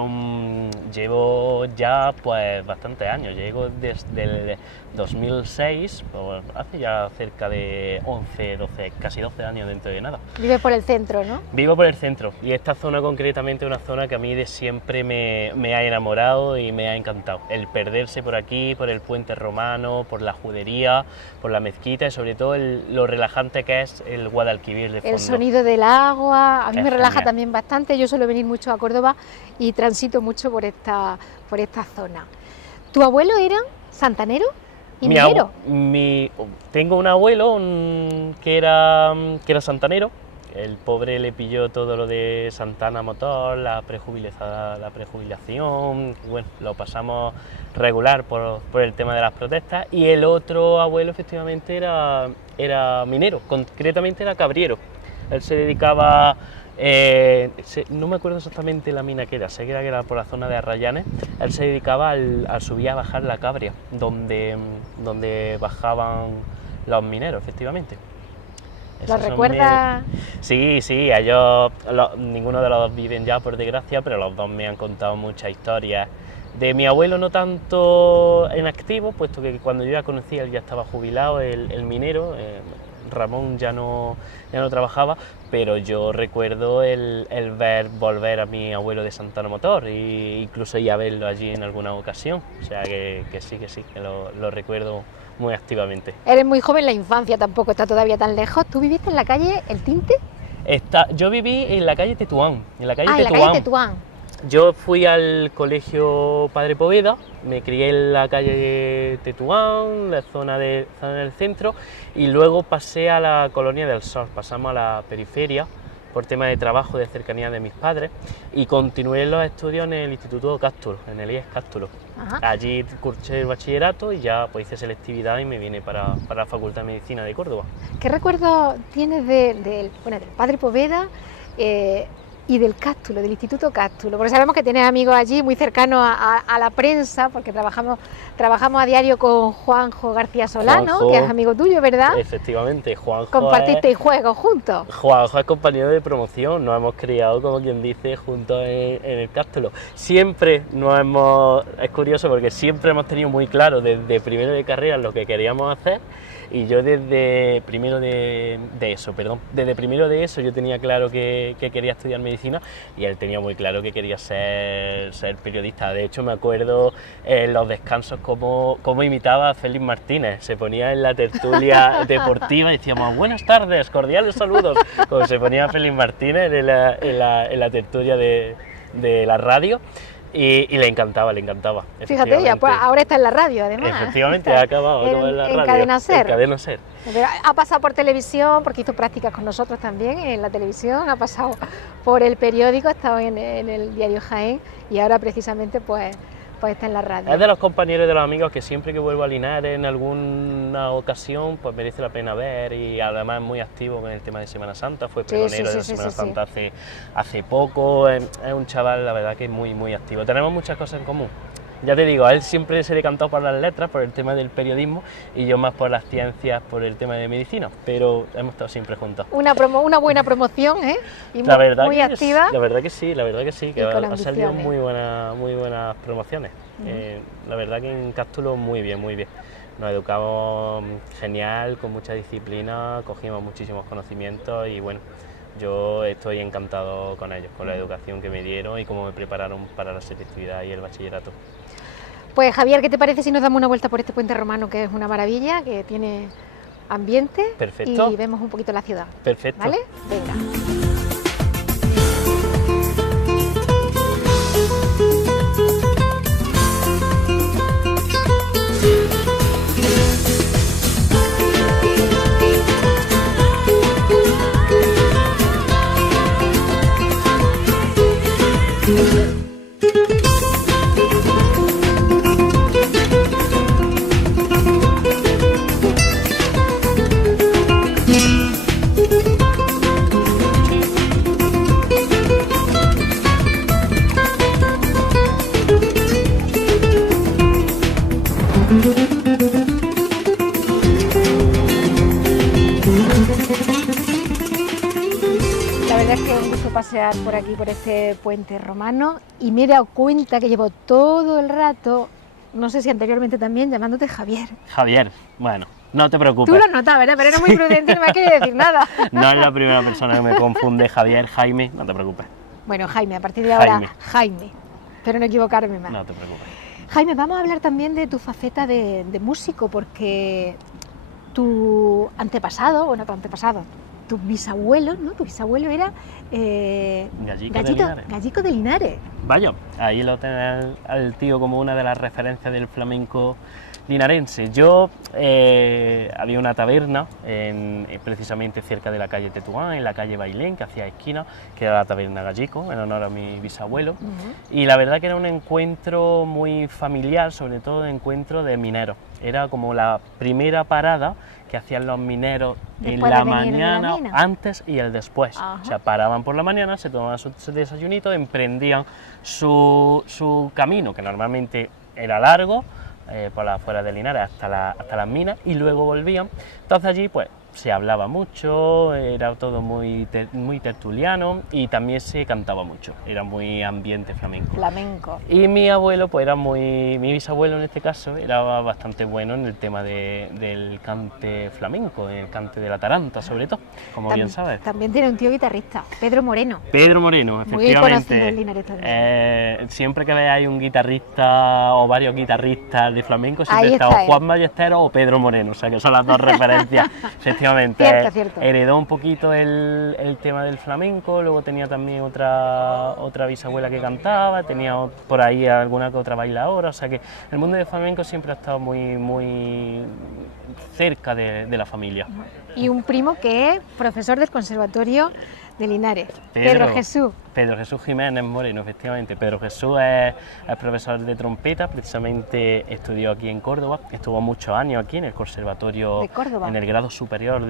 Llevo ya pues bastantes años, llego desde el 2006, pues, hace ya cerca de 11, 12, casi 12 años dentro de nada. Vives por el centro, ¿no? Vivo por el centro y esta zona concretamente es una zona que a mí de siempre me ha enamorado y me ha encantado. El perderse por aquí, por el puente romano, por la judería, por la mezquita y sobre todo lo relajante que es el Guadalquivir de fondo. El sonido del agua, a mí Es me relaja genial. también bastante, yo suelo venir mucho a Córdoba y transito mucho por esta zona. ¿Tu abuelo era santanero y minero? Tengo un abuelo que era santanero. El pobre le pilló todo lo de Santana Motor, la prejubilación, bueno, lo pasamos regular por el tema de las protestas, y el otro abuelo efectivamente era minero, concretamente era cabriero. Él se dedicaba, no me acuerdo exactamente la mina que era, sé que era por la zona de Arrayanes. Él se dedicaba al subir a bajar la Cabria, donde bajaban los mineros, efectivamente. ¿Lo recuerdas? Sí, ellos, ninguno de los dos viven ya, por desgracia, pero los dos me han contado muchas historias. De mi abuelo no tanto en activo, puesto que cuando yo ya conocí él ya estaba jubilado, el minero. Ramón ya no trabajaba, pero yo recuerdo el ver volver a mi abuelo de Santana Motor e incluso ir a verlo allí en alguna ocasión, o sea que sí, que lo recuerdo muy activamente. Eres muy joven, la infancia tampoco está todavía tan lejos. ¿Tú viviste en la calle El Tinte? Yo viví en la calle Tetuán, En la calle Tetuán. Yo fui al colegio Padre Poveda, me crié en la calle Tetuán, la zona del centro, y luego pasé a la Colonia del Sol, pasamos a la periferia, por tema de trabajo, de cercanía de mis padres, y continué los estudios en el Instituto Cástulo, en el IES Cástulo. Ajá. Allí cursé el bachillerato y ya pues hice selectividad y me vine para la Facultad de Medicina de Córdoba. ¿Qué recuerdo tienes del padre Poveda y del Cástulo, del Instituto Cástulo? Porque sabemos que tienes amigos allí muy cercanos a la prensa, porque trabajamos a diario con Juanjo García Solano, Juanjo, que es amigo tuyo, ¿verdad? Efectivamente, Juanjo. Compartisteis juegos juntos. Juanjo es compañero de promoción, nos hemos criado, como quien dice, juntos en el Cástulo. Siempre es curioso porque siempre hemos tenido muy claro desde primero de carrera lo que queríamos hacer. Y yo desde primero de eso yo tenía claro que quería estudiar medicina y él tenía muy claro que quería ser periodista. De hecho me acuerdo en los descansos cómo imitaba a Félix Martínez, se ponía en la tertulia deportiva y decíamos buenas tardes, cordiales saludos, como se ponía Félix Martínez en la tertulia de la radio. Y le encantaba. Fíjate, ya pues ahora está en la radio, además. Efectivamente, ha acabado en la radio. En Cadena Ser. En Cadena Ser. Ha pasado por televisión, porque hizo prácticas con nosotros también en la televisión, ha pasado por el periódico, ha estado en el diario Jaén y ahora precisamente pues está en la radio. Es de los compañeros y de los amigos que siempre que vuelvo a Linares en alguna ocasión pues merece la pena ver, y además es muy activo con el tema de Semana Santa, fue pregonero de Semana Santa hace poco, es un chaval la verdad que es muy activo, tenemos muchas cosas en común. Ya te digo, a él siempre se le cantó por las letras, por el tema del periodismo, y yo más por las ciencias, por el tema de medicina, pero hemos estado siempre juntos. Una buena promoción, ¿eh? Y muy activa. La verdad que sí, que ha salido muy buenas promociones. La verdad que en Cástulo muy bien. Nos educamos genial, con mucha disciplina, cogimos muchísimos conocimientos y bueno, yo estoy encantado con ellos, con la educación que me dieron y cómo me prepararon para la selectividad y el bachillerato. Pues Javier, ¿qué te parece si nos damos una vuelta por este puente romano, que es una maravilla, que tiene ambiente? Perfecto. Y vemos un poquito la ciudad. Perfecto. ¿Vale? Venga. Pasear por aquí, por este puente romano, y me he dado cuenta que llevo todo el rato, no sé si anteriormente también, llamándote Javier. Javier, bueno, no te preocupes. Tú lo has notado, ¿verdad? Pero era muy prudente y no me has querido decir nada. No es la primera persona que me confunde, Javier, Jaime, no te preocupes. Bueno, Jaime, a partir de ahora, Jaime, espero no equivocarme más. No te preocupes. Jaime, vamos a hablar también de tu faceta de músico, porque tu antepasado, tu bisabuelo, ¿no? Tu bisabuelo era Gallico de Linares. Vaya, ahí lo tenés al tío como una de las referencias del flamenco linarense. Yo había una taberna precisamente cerca de la calle Tetuán, en la calle Bailén, que hacía esquina, que era la taberna Gallico, en honor a mi bisabuelo. Y la verdad que era un encuentro muy familiar, sobre todo un encuentro de mineros. Era como la primera parada que hacían los mineros en la mañana, antes y el después. Ajá. O sea, paraban por la mañana, se tomaban su desayunito, emprendían su camino, que normalmente era largo, por las afueras de Linares hasta las minas, y luego volvían. Entonces allí pues se hablaba mucho, era todo muy tertuliano, y también se cantaba mucho, era muy ambiente flamenco. Y mi abuelo pues mi bisabuelo en este caso, era bastante bueno en el tema del cante flamenco, el cante de la taranta sobre todo, como bien sabes. También tiene un tío guitarrista, Pedro Moreno, efectivamente. Muy conocido en Linares también. Siempre que veáis un guitarrista o varios guitarristas de flamenco, siempre está o Juan Ballesteros o Pedro Moreno, o sea que son las dos referencias. Efectivamente, cierto. Heredó un poquito el tema del flamenco, luego tenía también otra bisabuela que cantaba, tenía por ahí alguna que otra bailadora, o sea que el mundo del flamenco siempre ha estado muy cerca de la familia. Y un primo que es profesor del Conservatorio de Linares. Pedro Jesús. Pedro Jesús Jiménez Moreno, efectivamente. Pedro Jesús es profesor de trompeta, precisamente estudió aquí en Córdoba, estuvo muchos años aquí en el Conservatorio de Córdoba, en el grado superior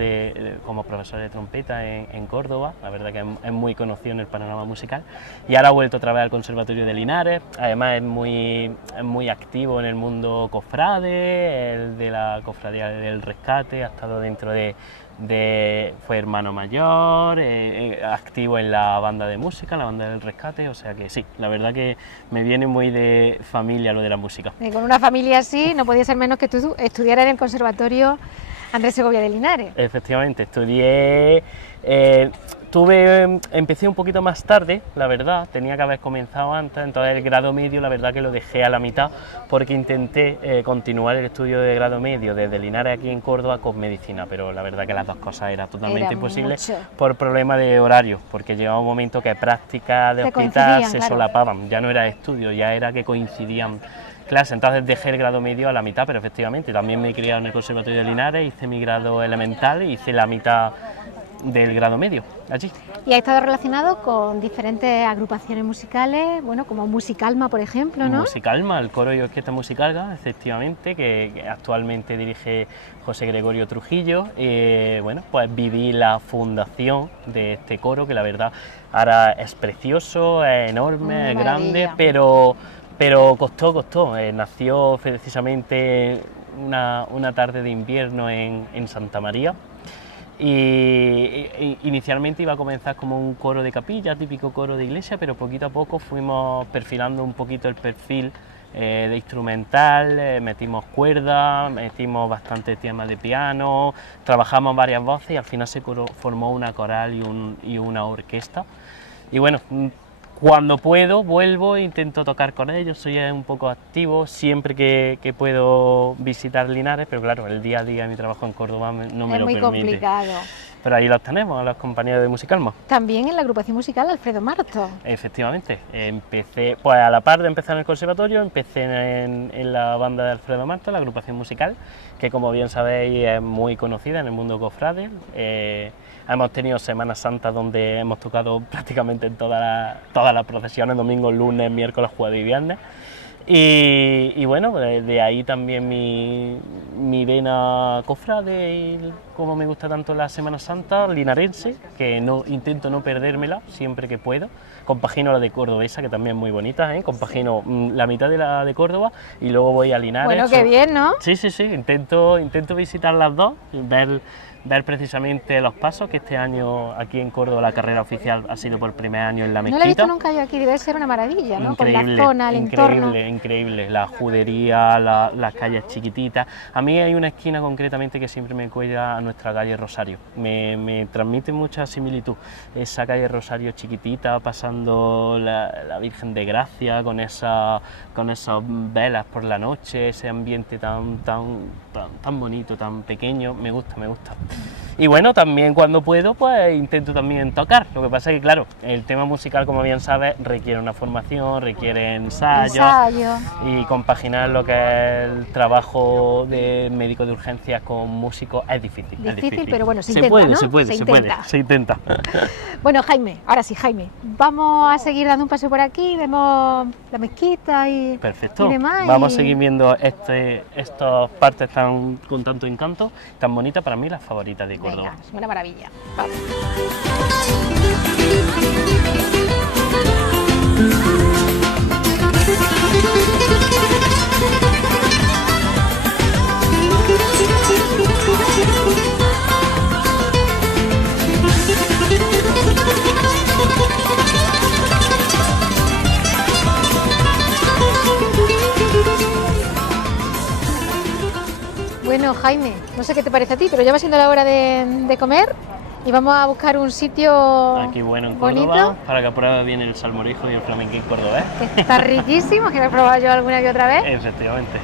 como profesor de trompeta en Córdoba, la verdad que es muy conocido en el panorama musical, y ahora ha vuelto otra vez al Conservatorio de Linares. Además es muy activo en el mundo cofrade, el de la Cofradía del Rescate, ha estado dentro fue hermano mayor, activo en la banda de música, la banda del Rescate, o sea que sí, la verdad que me viene muy de familia lo de la música. Y con una familia así no podía ser menos que tú estudiaras en el Conservatorio Andrés Segovia de Linares. Efectivamente, estudié, empecé un poquito más tarde, la verdad, tenía que haber comenzado antes, entonces el grado medio la verdad que lo dejé a la mitad porque intenté continuar el estudio de grado medio desde Linares aquí en Córdoba con medicina, pero la verdad que las dos cosas eran totalmente imposibles por problema de horario, porque llegaba un momento que prácticas de hospital se solapaban, ya no era estudio, ya era que coincidían clase, entonces dejé el grado medio a la mitad, pero efectivamente también me he criado en el Conservatorio de Linares, hice mi grado elemental y hice la mitad del grado medio allí. Y ha estado relacionado con diferentes agrupaciones musicales, bueno, como Musicalma, por ejemplo, ¿no? Musicalma, el coro y orquesta Musicalma, efectivamente, que actualmente dirige José Gregorio Trujillo. Bueno, pues viví la fundación de este coro, que la verdad ahora es precioso, es enorme, es grande, pero costó. Nació precisamente una tarde de invierno en Santa María. Y inicialmente iba a comenzar como un coro de capilla, típico coro de iglesia, pero poquito a poco fuimos perfilando un poquito el perfil de instrumental, metimos cuerdas, metimos bastante temas de piano, trabajamos varias voces y al final se formó una coral y una orquesta. Y bueno, cuando puedo, vuelvo e intento tocar con ellos, soy un poco activo siempre que puedo visitar Linares, pero claro, el día a día de mi trabajo en Córdoba no me lo permite. Es muy complicado. Pero ahí los tenemos, a los compañeros de Musicalma. También en la agrupación musical Alfredo Marto. Efectivamente, empecé, pues a la par de empezar en el conservatorio, empecé en la banda de Alfredo Marto, la agrupación musical, que como bien sabéis es muy conocida en el mundo cofrade. Hemos tenido Semanas Santas donde hemos tocado prácticamente en todas las procesiones, domingo, lunes, miércoles, jueves y viernes. Y bueno, de ahí también mi vena cofrade y como me gusta tanto la Semana Santa linarense, que intento no perdérmela siempre que puedo. Compagino la de cordobesa, que también es muy bonita, compagino la mitad de la de Córdoba y luego voy a Linares. Bueno, qué bien, ¿no? Sí, intento visitar las dos, ver precisamente los pasos, que este año aquí en Córdoba la carrera oficial ha sido por primer año en la mezquita. No la he visto nunca yo aquí, debe ser una maravilla, ¿no? Increíble, con la zona, el entorno. Increíble, la judería, las calles chiquititas. A mí hay una esquina concretamente que siempre me cuelga a nuestra calle Rosario, me transmite mucha similitud, esa calle Rosario chiquitita, pasando la Virgen de Gracia, con esas velas por la noche, ese ambiente tan bonito, tan pequeño, me gusta. Y bueno, también cuando puedo, pues intento también tocar. Lo que pasa es que, claro, el tema musical, como bien sabes, requiere una formación, requiere ensayo. Y compaginar lo que es el trabajo de médico de urgencias con músicos es difícil. Difícil, pero bueno, se intenta, ¿no? Se intenta. Bueno, Jaime, ahora sí, Jaime, vamos a seguir dando un paseo por aquí, vemos la mezquita y, perfecto. Y demás. Vamos a seguir viendo estas partes con tanto encanto, tan bonitas, para mí las favoritas de Córdoba. Venga, es una maravilla. Vamos. Bueno, Jaime, no sé qué te parece a ti, pero ya va siendo la hora de comer y vamos a buscar un sitio aquí bueno en Córdoba, bonito, para que pruebe bien el salmorejo y el flamenquín cordobés. Que está riquísimo, que lo he probado yo alguna que otra vez. Efectivamente.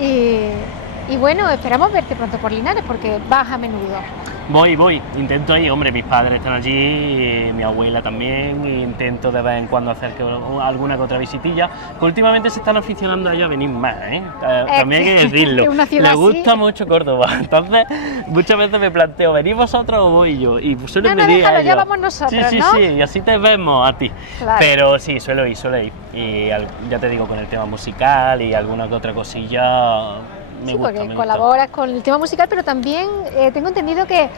Y bueno, esperamos verte pronto por Linares porque vas a menudo. Voy, intento ir, hombre, mis padres están allí, mi abuela también, e intento de vez en cuando hacer alguna que otra visitilla, que últimamente se están aficionando a ella a venir más, ¿eh? También hay que decirlo, les gusta mucho Córdoba, entonces muchas veces me planteo, ¿venís vosotros o voy yo? Y suelen venir déjalo, ellos. ya vamos nosotros, sí, ¿no? Sí, y así te vemos a ti, claro. Pero sí, suelo ir, y ya te digo, con el tema musical y alguna que otra cosilla. Sí, porque colaboras con el tema musical, pero también tengo entendido que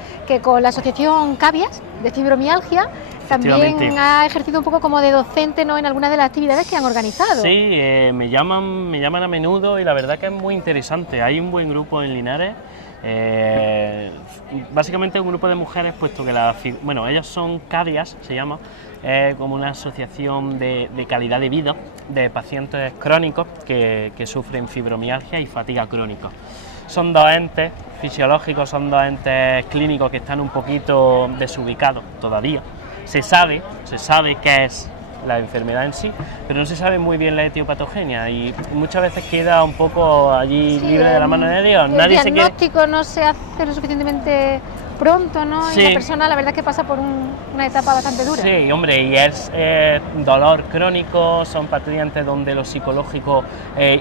con la asociación Cavias de fibromialgia también ha ejercido un poco como de docente, ¿no?, en algunas de las actividades que han organizado. Sí, me llaman a menudo y la verdad que es muy interesante. Hay un buen grupo en Linares. Básicamente un grupo de mujeres, puesto que ellas son Cavias, se llama, como una asociación de calidad de vida de pacientes crónicos que sufren fibromialgia y fatiga crónica. Son dos entes fisiológicos, son dos entes clínicos que están un poquito desubicados todavía. Se sabe qué es la enfermedad en sí, pero no se sabe muy bien la etiopatogenia y muchas veces queda un poco allí libre de la mano de Dios. El diagnóstico no se hace lo suficientemente pronto, ¿no? Sí. Y la persona, la verdad, es que pasa por una etapa bastante dura. Sí, hombre, y es dolor crónico, son pacientes donde lo psicológico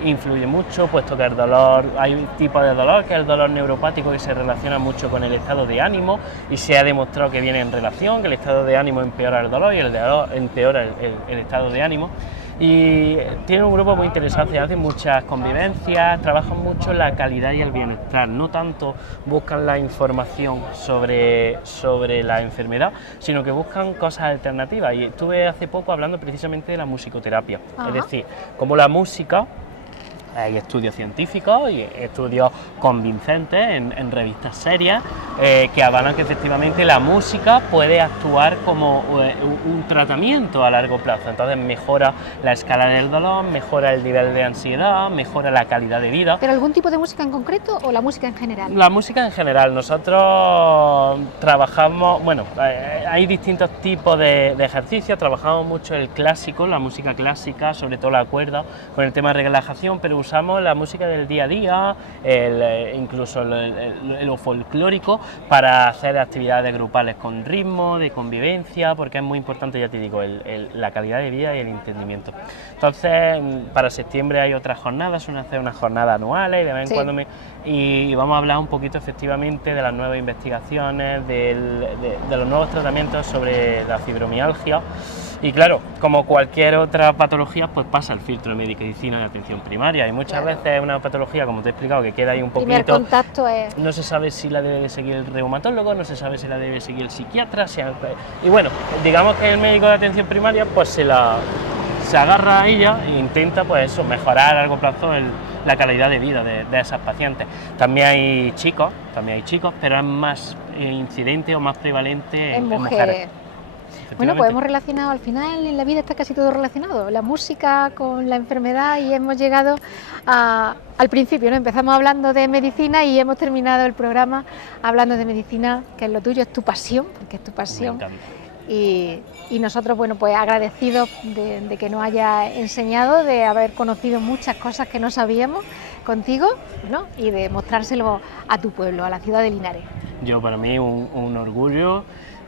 influye mucho, puesto que el dolor, hay un tipo de dolor que es el dolor neuropático que se relaciona mucho con el estado de ánimo y se ha demostrado que viene en relación, que el estado de ánimo empeora el dolor y el dolor empeora el estado de ánimo. Y tiene un grupo muy interesante, hacen muchas convivencias, trabajan mucho la calidad y el bienestar, no tanto buscan la información sobre la enfermedad, sino que buscan cosas alternativas. Y estuve hace poco hablando precisamente de la musicoterapia, es decir, como la música. Hay estudios científicos y estudios convincentes en revistas serias que avalan que efectivamente la música puede actuar como un tratamiento a largo plazo. Entonces mejora la escala del dolor, mejora el nivel de ansiedad, mejora la calidad de vida. ¿Pero algún tipo de música en concreto o la música en general? La música en general. Nosotros trabajamos, hay distintos tipos de ejercicios, trabajamos mucho el clásico, la música clásica, sobre todo la cuerda, con el tema de relajación, pero usamos la música del día a día, incluso lo folclórico, para hacer actividades grupales con ritmo, de convivencia, porque es muy importante, ya te digo, la calidad de vida y el entendimiento. Entonces, para septiembre hay otras jornadas, suelen hacer unas jornadas anuales y de vez en cuando y vamos a hablar un poquito efectivamente de las nuevas investigaciones, de los nuevos tratamientos sobre la fibromialgia. Y claro, como cualquier otra patología, pues pasa el filtro de medicina de atención primaria y muchas veces es una patología, como te he explicado, que queda ahí un poquito... El primer contacto es... No se sabe si la debe seguir el reumatólogo, no se sabe si la debe seguir el psiquiatra, y bueno, digamos que el médico de atención primaria pues se agarra a ella e intenta pues eso, mejorar a largo plazo la calidad de vida de esas pacientes. También hay chicos, pero es más incidente o más prevalente en mujeres. Bueno, pues hemos relacionado, al final en la vida está casi todo relacionado, la música con la enfermedad y hemos llegado al principio, ¿no? Empezamos hablando de medicina y hemos terminado el programa hablando de medicina, que es lo tuyo, es tu pasión, porque es tu pasión. Me encanta. Y nosotros, bueno, pues agradecidos de que nos haya enseñado, de haber conocido muchas cosas que no sabíamos contigo, ¿no? Y de mostrárselo a tu pueblo, a la ciudad de Linares. Para mí un orgullo.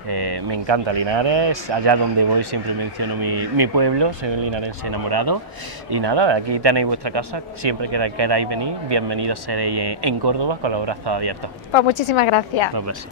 Me encanta Linares, allá donde voy siempre menciono mi pueblo, soy un linarense enamorado y nada, aquí tenéis vuestra casa, siempre que queráis venir, bienvenidos seréis en Córdoba con los brazos abiertos. Pues muchísimas gracias. No, pues.